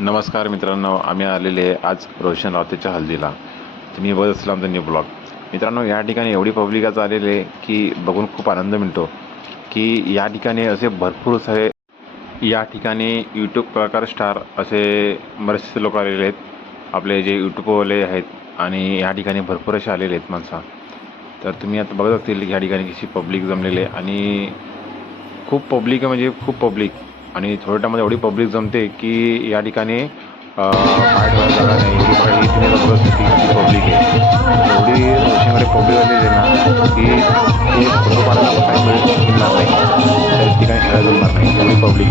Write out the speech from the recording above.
नमस्कार मित्रांनो, आम्ही आलेले आहे आज रोशन रावतेच्या हल्दीला. तुम्ही बघत असला आमचा न्यू ब्लॉग. मित्रांनो, या ठिकाणी एवढी पब्लिक आज आलेली आहे की बघून खूप आनंद मिळतो की या ठिकाणी असे भरपूर सारे या ठिकाणी यूट्यूब कलाकार स्टार असे बरेचसे लोक आलेले आहेत. आपले जे यूट्यूबवाले आहेत आणि या ठिकाणी भरपूर असे आलेले आहेत माणसं. तर तुम्ही आता बघत असतील की या ठिकाणी कशी पब्लिक जमलेली आहे आणि खूप पब्लिक आहे, म्हणजे खूप पब्लिक. आणि थोड्या टायमामध्ये एवढी पब्लिक जमते की या ठिकाणी पाय ठेवायला जागा नाही. एवढी बघा, ही तुम्ही आता बघत होती किती पब्लिक आहे. एवढी रोशनकडे पब्लिक आलेली आहे ना की ते फोटो काढायला पण काही मिळणार नाही, त्या ठिकाणी खेळायला जमणार नाही, एवढी पब्लिक.